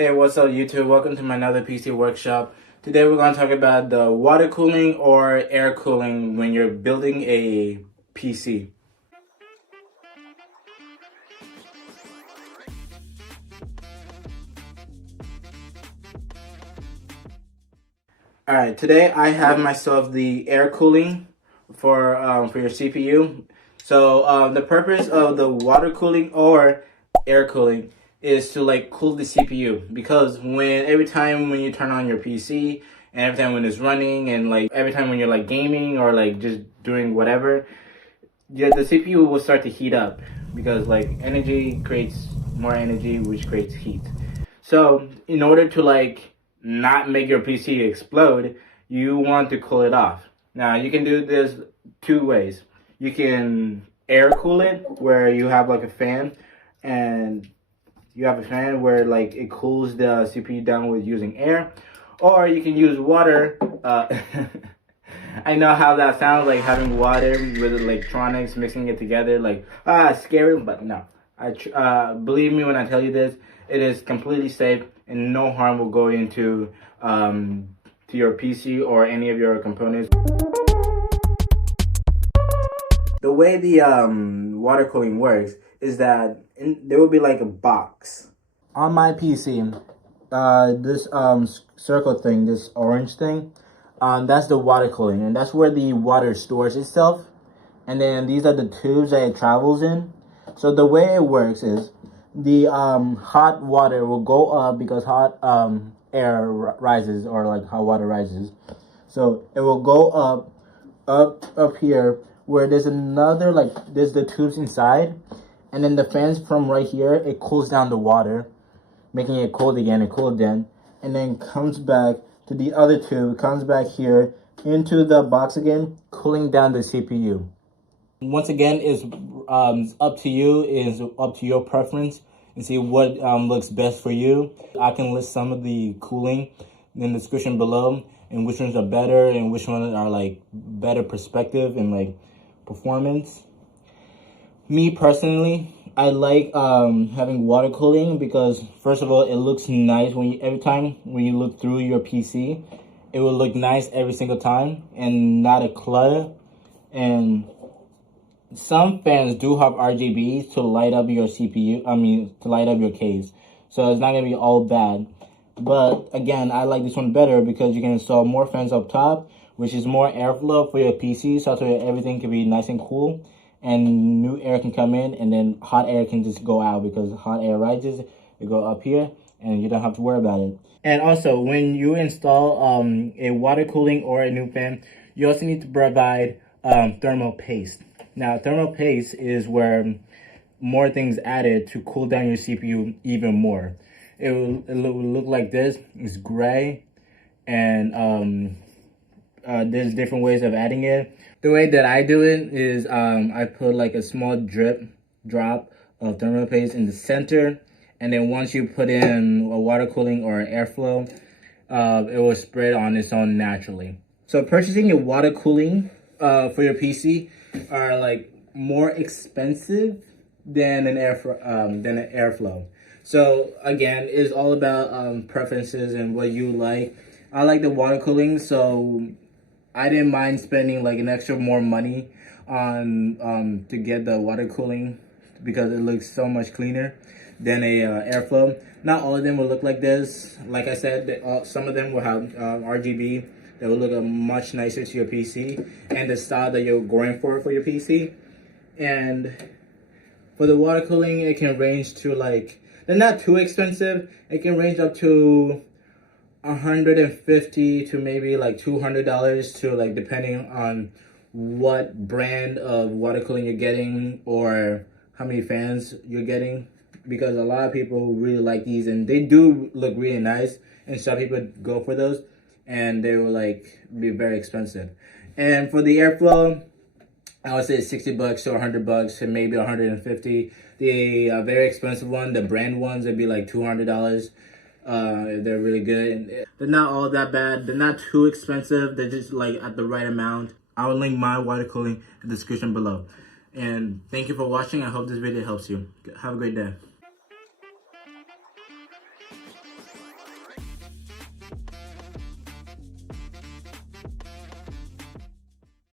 Hey, what's up YouTube? Welcome to my another PC workshop. Today we're going to talk about the water cooling or air cooling when you're building a PC. Alright, today I have myself the air cooling for your CPU. So the purpose of the water cooling or air cooling is to like cool the CPU, because every time when you turn on your PC and every time when it's running and like every time when you're like gaming or like just doing whatever, yeah, the CPU will start to heat up because like energy creates more energy, which creates heat. So in order to like not make your PC explode, you want to cool it off. Now you can do this two ways. You can air cool it, where you have like a fan, and you have a fan where like it cools the CPU down with using air, or you can use water. I know how that sounds, like having water with electronics, mixing it together, like scary, but no. Believe me when I tell you this, it is completely safe and no harm will go into to your PC or any of your components. The way the water cooling works is that there will be like a box on my PC. This circle thing, this orange thing, that's the water cooling, and that's where the water stores itself. And then these are the tubes that it travels in. So the way it works is the hot water will go up because hot air rises, or like hot water rises. So it will go up here, where there's another, like there's the tubes inside, and then the fans from right here, it cools down the water, making it cold again and cool again, and then comes back to the other tube, comes back here into the box again, cooling down the CPU. Once again, is up to you, is up to your preference, and see what looks best for you. I can list some of the cooling in the description below, and which ones are better and which ones are like better perspective and like performance. Me personally, I like having water cooling because first of all, it looks nice every time when you look through your PC. It will look nice every single time and not a clutter. And some fans do have RGBs to light up your CPU, to light up your case. So it's not going to be all bad. But again, I like this one better because you can install more fans up top, which is more airflow for your PC, so that everything can be nice and cool. And new air can come in, and then hot air can just go out, because hot air rises, it go up here, and you don't have to worry about it. And also, when you install a water cooling or a new fan, you also need to provide thermal paste. Now, thermal paste is where more things added to cool down your CPU even more. It will look like this. It's gray, and there's different ways of adding it. The way that I do it is I put like a small drop of thermal paste in the center, and then once you put in a water cooling or airflow, it will spread on its own naturally. So purchasing a water cooling for your PC are like more expensive than an airflow. So again, it's all about preferences and what you like. I like the water cooling, so I didn't mind spending like an extra more money on to get the water cooling, because it looks so much cleaner than a airflow. Not all of them will look like this. Like I said, some of them will have RGB that will look much nicer to your PC and the style that you're going for your PC. And for the water cooling, it can range to like, they're not too expensive. It can range up to $150 to maybe like $200, to like depending on what brand of water cooling you're getting or how many fans you're getting, because a lot of people really like these and they do look really nice, and some people go for those and they will like be very expensive. And for the airflow, I would say $60 to $100 and maybe $150. The very expensive one, the brand ones, would be like $200. They're really good. They're not all that bad. They're not too expensive. They're just like at the right amount. I will link my water cooling in the description below. And thank you for watching. I hope this video helps you. Have a great day.